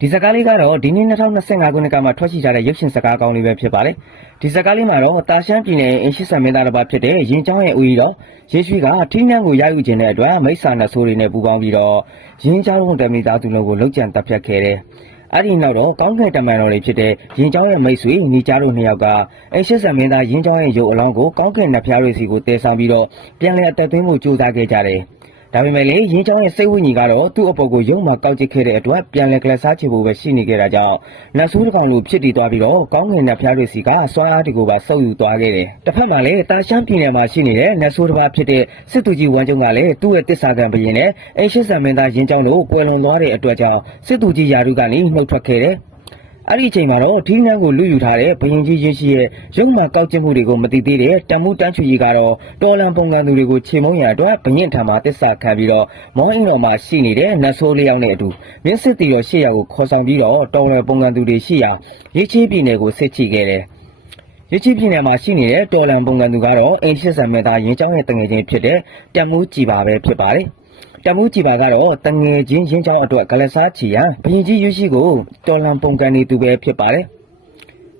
ဒီစကားလေးကတော့ဒီနေ့2025ခုနှစ်ကမှထွက်ရှိကြတဲ့ရုပ်ရှင်စကားကောင်းလေးပဲဖြစ်ပါတယ်ဒီစကားလေးမှာတော့တာရှမ်းပြည်နယ်အင်ရှိဆန်မင်းသားတစ်ပါးဖြစ်တဲ့ရင်ကျောင်းရဲ့ဦးကြီးတော်ရေရွှေကထင်းနှန်းကိုရယူခြင်းတဲ့အတွက်မိစ္ဆာနှဆိုးတွေနဲ့ပူးပေါင်းပြီးတော့ရင်ကျောင်းတို့တမိသားသူတို့ကိုလှုပ်ကြံတပ်ဖြတ်ခဲ့တယ်အဲ့ဒီနောက်တော့ကောင်းကင်တမန်တော်တွေဖြစ်တဲ့ရင်ကျောင်းရဲ့မိတ်ဆွေညီကြားတို့နှစ်ယောက်ကအင်ရှိဆန်မင်းသားရင်ကျောင်းရဲ့ရုပ်အလောင်းကိုကောင်းကင်နှဖျားတွေစီကိုတည်ဆောင်ပြီးတော့ပြန်လည်အသက်သွင်းဖို့ကြိုးစားခဲ့ကြတယ်ဒါပေမဲ့လေရင်ကျောင်းရဲ့စိတ်ဝိညာဉ်ကတော့သူ့အပေါ်ကိုရုံမှကောက်ကျစ်ခဲ့တဲ့အတွက်ပြန်လည်ကလစားချဖို့ပဲရှိနေခဲ့တာကြောင့်နတ်ဆိုးတစ်ကောင်လိုဖြစ်တည်သွားပြီးတော့ကောင်းငင်နှဖျားတွေစီကစွမ်းအားတွေကိုပါဆုပ်ယူသွားခဲ့တယ်။တစ်ဖက်မှာလည်းတာရှမ်းပြည်နယ်မှာရှိနေတဲ့နတ်ဆိုးတစ်ပါးဖြစ်တဲ့စစ်သူကြီးဝမ်းကျုံကလည်းသူ့ရဲ့တစ္ဆာကံဘရင်နဲ့အင်ရှိဆန်မင်းသားရင်ကျောင်းတို့ကွယ်လွန်သွားတဲ့အတွက်ကြောင့်စစ်သူကြီးယာရုကနေနှုတ်ထွက်ခဲ့တယ်။အဲ့ဒီအချိန်မှာတော့ထင်းနှန်းကိုလူယူထားတဲ့ဘရင်ကြီးရင်းရှိရဲ့ရုံမှကောက်ကျစ်မှုတွေကိုမသိသေးတဲ့တမှုတန်းချူကြီးကတော့တော်လန်ပုံကံသူတွေကိုခြေမုံရအတွက်ဘရင်ထံမှာတစ္ဆာခံပြီးတော့မောင်းအင်းတော်မှာရှိနေတဲ့နတ်ဆိုးလေးယောက်နဲ့အတူမြင်းစစ်တီတော်ရှေ့ရောက်ကိုခေါ်ဆောင်ပြီးတော့တော်လန်ပုံကံသူတွေရှိရာရေးချီးပြည်နယ်ကိုစစ်ချီခဲ့တယ်ရချီပြည်နယ်မှာရှိနေတဲ့တော်လန်ပုံကံသူကတော့အင်ရှိဆန်မင်းသားရင်ကျောင်းရဲ့တငယ်ချင်းဖြစ်တဲ့တမှုကြည်ပါပဲဖြစ်ပါတယ်တမှုကြည်ပါကတော့တငယ်ချင်းရင်ကျောင်းအတွက်ကလစားချီရန်ဘရင်ကြီးရွှေရှိကိုတော်လန်ပုံကံနေသူပဲဖြစ်ပါတယ်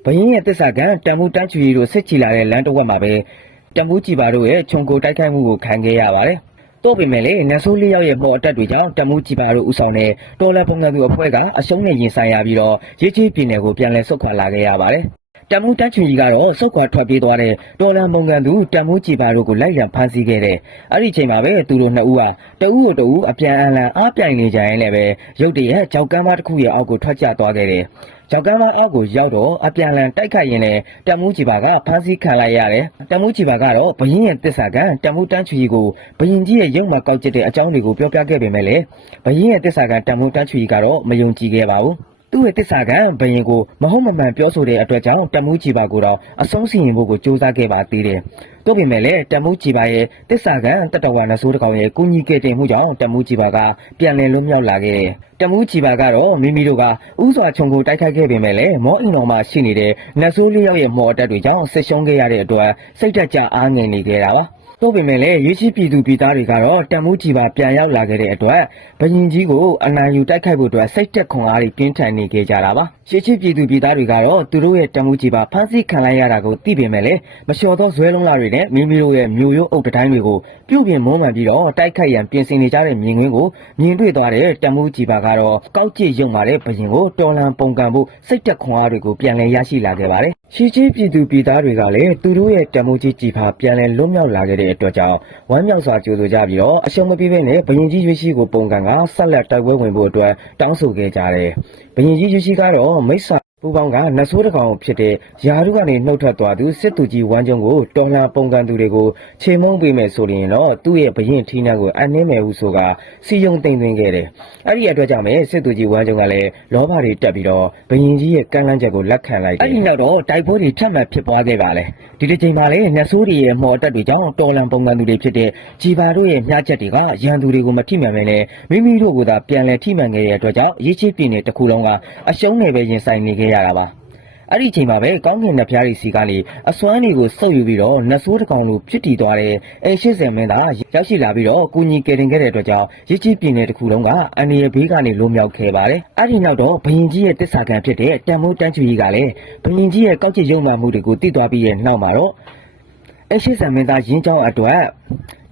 ဘရင်ရဲ့တစ္ဆာကံတမှုတန်းချူရီတို့စစ်ချီလာတဲ့လမ်းတစ်ဝက်မှာပဲတမှုကြည်ပါတို့ရဲ့ခြုံကိုတိုက်ခိုက်မှုကိုခံခဲ့ရပါတယ်တော့ပေမဲ့လည်းနတ်ဆိုးလေးယောက်ရဲ့ပေါ်အတက်တွေကြောင့်တမှုကြည်ပါတို့ဥဆောင်တဲ့တော်လန်ပုံကံသူအဖွဲ့ကအရှုံးနဲ့ရင်ဆိုင်ရပြီးတော့ရချီပြည်နယ်ကိုပြန်လည်ဆုတ်ခွာလာခဲ့ရပါတယ်တမှုတန်းချူကြီးကတော့စုတ်ခွာထွက်ပြေးသွားတဲ့တော်လန်ပုံကံသူတမှုကြည်ပါတို့ကိုလိုက်လံဖမ်းဆီးခဲ့တဲ့အဲ့ဒီချိန်မှာပဲသူတို့နှစ်ဦးဟာတဦးကိုတဦးအပြန်အလှန်အားပြိုင်နေကြရင်လည်းပဲရုတ်တရက်ကြောက်ကမ်းမတစ်ခုရဲ့အောက်ကိုထွက်ကျသွားခဲ့တယ်ကြောက်ကမ်းမအောက်ကိုရောက်တော့အပြန်အလှန်တိုက်ခိုက်ရင်လည်းတမှုကြည်ပါကဖမ်းဆီးခံလိုက်ရတယ်တမှုကြည်ပါကတော့ဘရင်ရဲ့တစ္ဆာကံတမှုတန်းချူကြီးကိုဘရင်ကြီးရဲ့ရုံမှကောက်ကျစ်တဲ့အကြောင်းတွေကိုပြောပြခဲ့ပေမဲ့လည်းဘရင်ရဲ့တစ္ဆာကံတမှုတန်းချူကြီးကတော့မယုံကြည်ခဲ့ပါဘူးသူ့ရဲ့တစ္ဆာကံဘရင်ကိုမဟုတ်မမှန်ပြောဆိုတဲ့အတွက်ကြောင့်တမှုကြည်ပါကိုတော့အဆုံးစီရင်ဖို့ကိုစူးစမ်းခဲ့ပါသေးတယ်။သို့ပေမဲ့လည်းတမှုကြည်ပါရဲ့တစ္ဆာကံတတဝါနဆိုးတစ်ကောင်ရဲ့ကုညီကဲတင်မှုကြောင့်တမှုကြည်ပါကပြန်လည်လွတ်မြောက်လာခဲ့တယ်။တမှုကြည်ပါကတော့မိမိတို့ကဥစွာခြုံကိုတိုက်ခိုက်ခဲ့ပေမဲ့လည်းမောအင်တော်မှာရှိနေတဲ့နတ်ဆိုးလေးယောက်ရဲ့မော်အတက်တွေကြောင့်ဆစ်ရှုံးခဲ့ရတဲ့အတွက်စိတ်ဓာတ်ကြအားငယ်နေခဲ့တာပါ။တော့ပေမဲ့လည်းရွေးချီးပြည်သူပြည်သားတွေကတော့တမှုကြည်ပါပြန်ရောက်လာခဲ့တဲ့အတွက်ဘရင်ကြီးကိုအနိုင်ယူတိုက်ခိုက်ဖို့အတွက်စိတ်တက်ခွန်အားတွေပြင်းထန်နေခဲ့ကြတာပါရွေးချီးပြည်သူပြည်သားတွေကတော့သူတို့ရဲ့တမှုကြည်ပါဖမ်းဆီးခံလိုက်ရတာကိုသိပေမဲ့လည်းမလျှော်သောဇွဲလုံးလာတွေနဲ့မိမိတို့ရဲ့မျိုးရိုးအုပ်တိုင်းတွေကိုပြုတ်ပြင်းမုန်းမှန်ပြီးတော့တိုက်ခိုက်ရန်ပြင်ဆင်နေကြတဲ့မြင်ကွင်းကိုမြင်တွေ့သွားတဲ့တမှုကြည်ပါကတော့ကောက်ကျစ်ရုံမာတဲ့ဘရင်ကိုတော်လန်ပုံကံဖို့စိတ်တက်ခွန်အားတွေကိုပြန်လည်ရရှိလာခဲ့ပါတယ်ရွေးချီးပြည်သူပြည်သားတွေကလည်းသူတို့ရဲ့တမှုကြည်ပါပြန်လည်လွတ်မြောက်လာခဲ့တဲ့အတွက်ကြောင့်ဝမ်းမြောက်စွာကြိုဆိုကြပြီးတော့အရှုံးမပေးဘဲနဲ့ဘရင်ကြီးရွှေရှိကိုပုံကံကဆက်လက်တိုက်ပွဲဝင်ဖို့အတွက်တောင်းဆိုခဲ့ကြတယ်။ဘရင်ကြီးရွှေရှိကတော့မိစ္ဆာပူပေါင်းကနတ်ဆိုးတစ်ကောင်ဖြစ်တဲ့ယာရုကနေနှုတ်ထွက်သွားသူစစ်သူကြီးဝမ်းကျုံကိုတော်လာပုံကံသူတွေကိုခြေမုံပေးမယ်ဆိုရင်တော့သူ့ရဲ့ဘရင်ထီးနှံကိုအနှင်းမယ်ဟုဆိုကစီယုံသိမ့်သွင်းခဲ့တယ်။အဲ့ဒီအတွက်ကြောင့်ပဲစစ်သူကြီးဝမ်းကျုံကလည်းလောဘတွေတက်ပြီးတော့ဘရင်ကြီးရဲ့ကမ်းလှမ်းချက်ကိုလက်ခံလိုက်တယ်။အဲ့ဒီနောက်တော့တိုက်ပွဲတွေထပ်မံဖြစ်ပွားခဲ့ပါလေ။ဒီတစ်ချိန်မှာလည်းနတ်ဆိုးတွေရဲ့မော်တက်တွေကြောင့်တော်လန်ပုံကံသူတွေဖြစ်တဲ့ဂျီပါတို့ရဲ့မျှချက်တွေကရန်သူတွေကိုမထိမှန်ပဲနဲ့မိမိတို့ကသာပြန်လည်ထိမှန်ခဲ့တဲ့အတွက်ကြောင့်ရေးချစ်ပြည်နယ်တစ်ခုလုံးကအရှုံးနယ်ပဲရင်ဆိုင်နေခဲ့ရတာပါအဲ့ဒီအချိန်မှာပဲကောင်းကင်နှဖျားရီစီကနေအစွမ်းတွေကိုစုပ်ယူပြီးတော့နတ်ဆိုးတစ်ကောင်လိုဖြစ်တည်သွားတဲ့အင်ရှိဆန်မင်းသားရောက်ရှိလာပြီးတော့ကုညီကယ်တင်ခဲ့တဲ့အတွက်ကြောင့်ရစ်ချီပြည်နယ်တစ်ခုလုံးကအန်ရီဘေးကနေလွန်မြောက်ခဲ့ပါတယ်အဲ့ဒီနောက်တော့ဘရင်ကြီးရဲ့တစ္ဆာကံဖြစ်တဲ့တန်မိုးတန်းချူကြီးကလည်းဘရင်ကြီးရဲ့ကောက်ချစ်ရုံမှမှုတွေကိုတည်သွားပြီးရဲ့နောက်မှာတော့အင်ရှိဆန်မင်းသားရင်းချောင်းအတွက်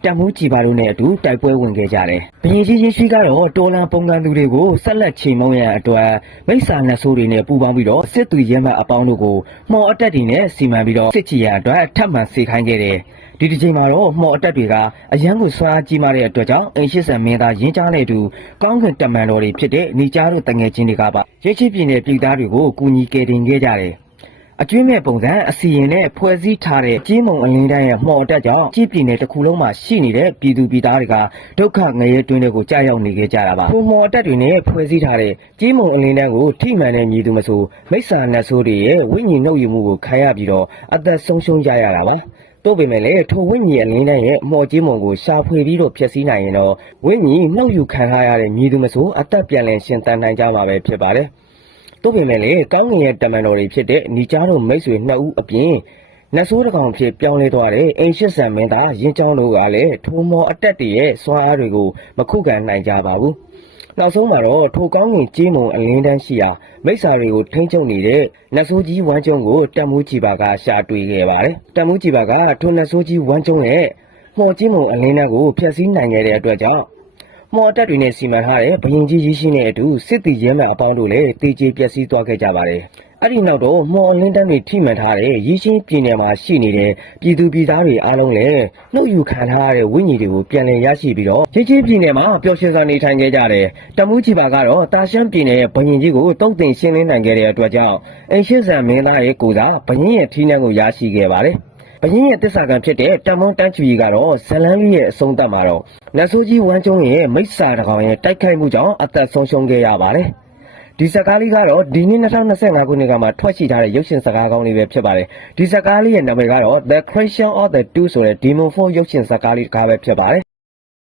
တမှုကြည်ပါတို့နဲ့အတူတိုက်ပွဲဝင်ခဲ့ကြတယ်။ဘရင်ကြီးရင်းရှိကတော့တော်လန်ပုံကံသူတွေကိုဆက်လက်ချိန်မုံရန်အတွက်မိစ္ဆာနှဆိုးတွေနဲ့ပူးပေါင်းပြီးတော့စစ်သူရဲမှအပေါင်းတို့ကိုမှော်အတက်တွေနဲ့စီမံပြီးတော့စစ်ချီရန်အတွက်ထပ်မံစေခိုင်းခဲ့တယ်။ဒီတစ်ချိန်မှာတော့မှော်အတက်တွေကအရန်ကိုဆွားကြီးမားတဲ့အတွက်ကြောင့်အင်ရှိဆန်မင်းသားရင်းချားနဲ့အတူကောင်းကင်တမန်တော်တွေဖြစ်တဲ့နေကြားတို့တငယ်ချင်းတွေကပါရဲချစ်ပြည်နယ်ပြည်သားတွေကိုကူညီကယ်တင်ခဲ့ကြတယ်။အကျွေးမဲ့ပုံစံအစီရင်နဲ့ဖွဲ့စည်းထားတဲ့ကြီးမုံအလင်းတိုင်းရဲ့မှော်တက်ကြောင့်ကြီးပြည်နယ်တစ်ခုလုံးမှာရှိနေတဲ့ပြည်သူပြည်သားတွေကဒုက္ခငရဲတွင်းတွေကိုကြာရောက်နေခဲ့ကြတာပါ။မှော်တက်တွေနဲ့ဖွဲ့စည်းထားတဲ့ကြီးမုံအလင်းတိုင်းကိုထိမှန်တဲ့ညီသူမဆိုမိစ္ဆာနတ်ဆိုးတွေရဲ့ဝိညာဉ်နှုတ်ယူမှုကိုခံရပြီးတော့အသက်ဆုံးရှုံးကြရတာပါ။တို့ပေမဲ့လည်းထိုဝိညာဉ်အလင်းတိုင်းရဲ့မှော်ကြီးမုံကိုရှာဖွေပြီးတော့ဖျက်ဆီးနိုင်ရင်တော့ဝိညာဉ်နှုတ်ယူခံရတဲ့ညီသူမဆိုအသက်ပြန်လည်ရှင်သန်နိုင်ကြမှာပဲဖြစ်ပါတယ်။တို့ပေမဲ့လည်းကောင်းငင်ရဲ့တမန်တော်တွေဖြစ်တဲ့ညီကြားတို့မိတ်ဆွေနှစ်ဦးအပြင်နတ်ဆိုးတစ်ကောင်ဖြစ်ပြောင်းလဲသွားတဲ့အင်ရှိဆန်မင်းသားရင်းချောင်းတို့ကလည်းထိုမော်အတက်တွေရဲ့စွမ်းအားတွေကိုမခုခံနိုင်ကြပါဘူး နောက်ဆုံးမှာတော့ထိုကောင်းကင်ကြေးမုံအလင်းတန်းရှိရာမိစ္ဆာတွေကိုထိန်းချုပ်နေတဲ့နတ်ဆိုးကြီးဝမ်းကျုံကိုတက်မှုကြီးပါကရှာတွေ့ခဲ့ပါတယ်တက်မှုကြီးပါကထိုနတ်ဆိုးကြီးဝမ်းကျုံရဲ့မော်ကြေးမုံအလင်းတန်းကိုဖျက်ဆီးနိုင်ခဲ့တဲ့အတွက်ကြောင့်မော်တက်တွေနဲ့စီမံထားတဲ့ဘရင်ကြီးရရှိတဲ့အတူစစ်တီရဲမှန်အပေါင်းတို့လည်းတေကျေပျက်စီးသွားခဲ့ကြပါတယ်အဲ့ဒီနောက်တော့မော်လင်းတန်းတွေထိမှန်ထားတဲ့ရည်ချင်းပြည်နယ်မှာရှိနေတဲ့ပြည်သူပြည်သားတွေအားလုံးလည်းနှုတ်ယူခံထားရတဲ့ဝိညာဉ်တွေကိုပြန်လည်ရရှိပြီးတော့ရည်ချင်းပြည်နယ်မှာပျော်ရွှင်စွာနေထိုင်ခဲ့ကြတယ်တမှုကြီးပါကတော့တာရှမ်းပြည်နယ်ရဲ့ဘရင်ကြီးကိုတုံ့တင်ရှင်းလင်းနိုင်ခဲ့တဲ့အတွက်ကြောင့်အင်ရှစ်ဆန်မင်းသားရဲ့ကိုယ်စားဘရင်ရဲ့ထီးနှံကိုရရှိခဲ့ပါတယ်ဘရင်ရဲ့တစ္ဆာကံဖြစ်တဲ့တမွန်တန်းချူကြီးကတော့ဇလန်းကြီးရဲ့အဆုံးသတ်မှာတော့နတ်ဆိုးကြီးဝမ်းကျုံရဲ့မိစ္ဆာတကောင်ရဲ့တိုက်ခိုက်မှုကြောင့်အသက်ဆုံးရှုံးခဲ့ရပါတယ်ဒီဇာကားလေးကတော့ဒီနှစ်2025ခုနှစ်ကမှထွက်ရှိထားတဲ့ရုပ်ရှင်ဇာကားကောင်းလေးပဲဖြစ်ပါတယ်ဒီဇာကားလေးရဲ့နာမည်ကတော့ The Creation of the Two ဆိုတဲ့ Demon Force ရုပ်ရှင်ဇာကားလေးတစ်ကားပဲဖြစ်ပါတယ်